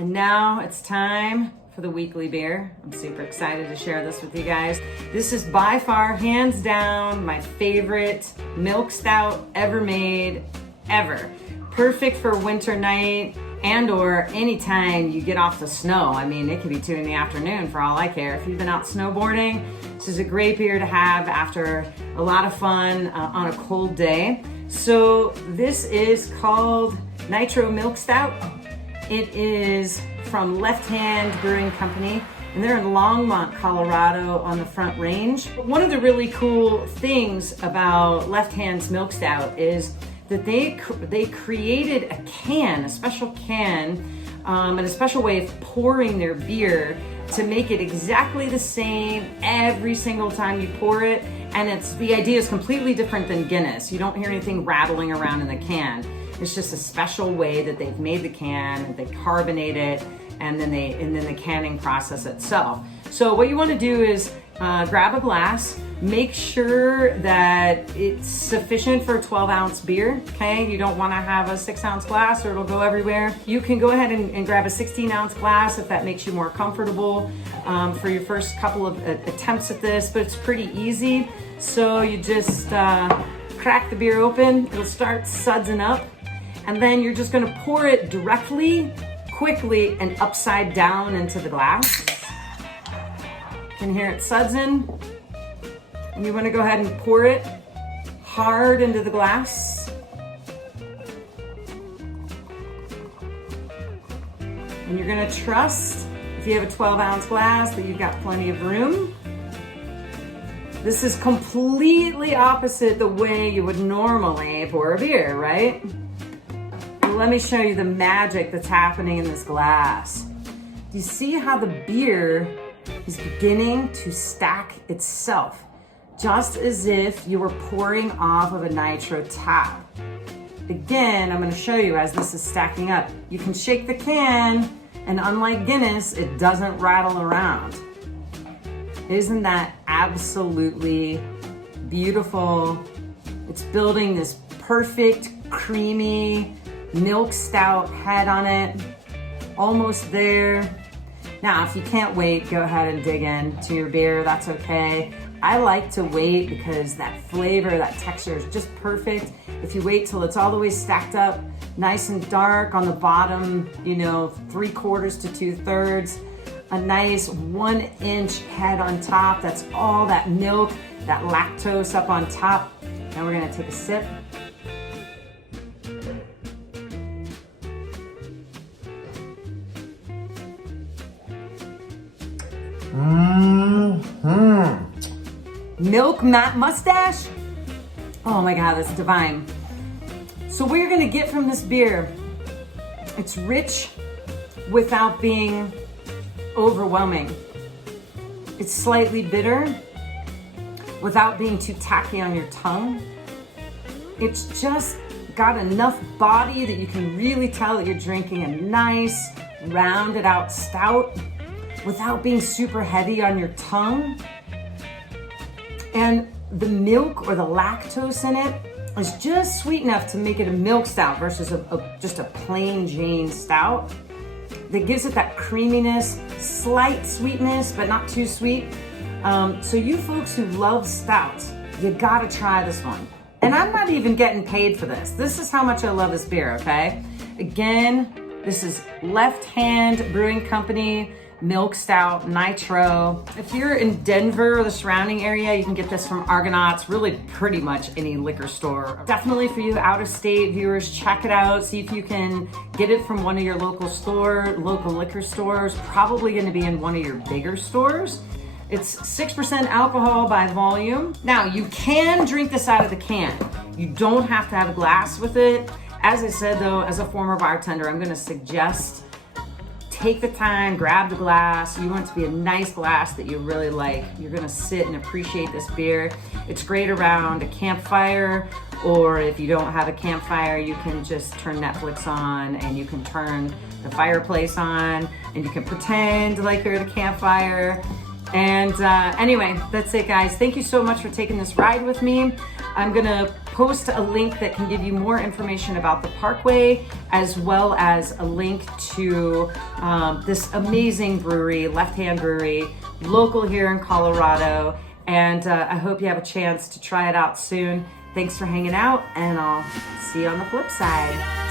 And now it's time for the weekly beer. I'm super excited to share this with you guys. This is by far, hands down, my favorite milk stout ever made, ever. Perfect for a winter night and or anytime you get off the snow. I mean, it could be 2 in the afternoon for all I care. If you've been out snowboarding, this is a great beer to have after a lot of fun on a cold day. So this is called Nitro Milk Stout. It is from Left Hand Brewing Company, and they're in Longmont, Colorado on the Front Range. One of the really cool things about Left Hand's Milk Stout is that they created a can, a special can, and a special way of pouring their beer to make it exactly the same every single time you pour it. And the idea is completely different than Guinness. You don't hear anything rattling around in the can. It's just a special way that they've made the can, they carbonate it, and then the canning process itself. So what you want to do is grab a glass, make sure that it's sufficient for a 12-ounce beer, okay? You don't want to have a 6-ounce glass or it'll go everywhere. You can go ahead and grab a 16-ounce glass if that makes you more comfortable for your first couple of attempts at this, but it's pretty easy. So you just crack the beer open, it'll start sudsing up, and then you're just gonna pour it directly, quickly, and upside down into the glass. You can hear it sudsing. And you want to go ahead and pour it hard into the glass. And you're going to trust, if you have a 12-ounce glass, that you've got plenty of room. This is completely opposite the way you would normally pour a beer, right? Let me show you the magic that's happening in this glass. Do you see how the beer is beginning to stack itself? Just as if you were pouring off of a nitro tap. Again, I'm going to show you as this is stacking up. You can shake the can, and unlike Guinness, it doesn't rattle around. Isn't that absolutely beautiful? It's building this perfect, creamy milk stout head on it. Almost there. Now, if you can't wait, go ahead and dig in to your beer. That's okay. I like to wait because that flavor, that texture is just perfect. If you wait till it's all the way stacked up, nice and dark on the bottom, 3/4 to 2/3, a nice 1-inch head on top. That's all that milk, that lactose up on top. Now we're gonna take a sip. Milk matte mustache. Oh my God, that's divine. So what you're gonna get from this beer, it's rich without being overwhelming. It's slightly bitter without being too tacky on your tongue. It's just got enough body that you can really tell that you're drinking a nice, rounded out stout without being super heavy on your tongue. And the milk or the lactose in it is just sweet enough to make it a milk stout versus just a plain Jane stout. That gives it that creaminess, slight sweetness, but not too sweet. So you folks who love stouts, you gotta try this one. And I'm not even getting paid for this. This is how much I love this beer, okay? Again, this is Left Hand Brewing Company, Milk Stout, Nitro. If you're in Denver or the surrounding area, you can get this from Argonauts, really pretty much any liquor store. Definitely for you out-of-state viewers, check it out. See if you can get it from one of your local liquor stores, probably gonna be in one of your bigger stores. It's 6% alcohol by volume. Now, you can drink this out of the can. You don't have to have a glass with it. As I said though, as a former bartender, I'm gonna suggest take the time, grab the glass. You want it to be a nice glass that you really like. You're gonna sit and appreciate this beer. It's great around a campfire, or if you don't have a campfire, you can just turn Netflix on and you can turn the fireplace on and you can pretend like you're at a campfire. And anyway, that's it, guys. Thank you so much for taking this ride with me. I'm gonna post a link that can give you more information about the Parkway, as well as a link to this amazing brewery, Left Hand Brewery, local here in Colorado. And I hope you have a chance to try it out soon. Thanks for hanging out, and I'll see you on the flip side.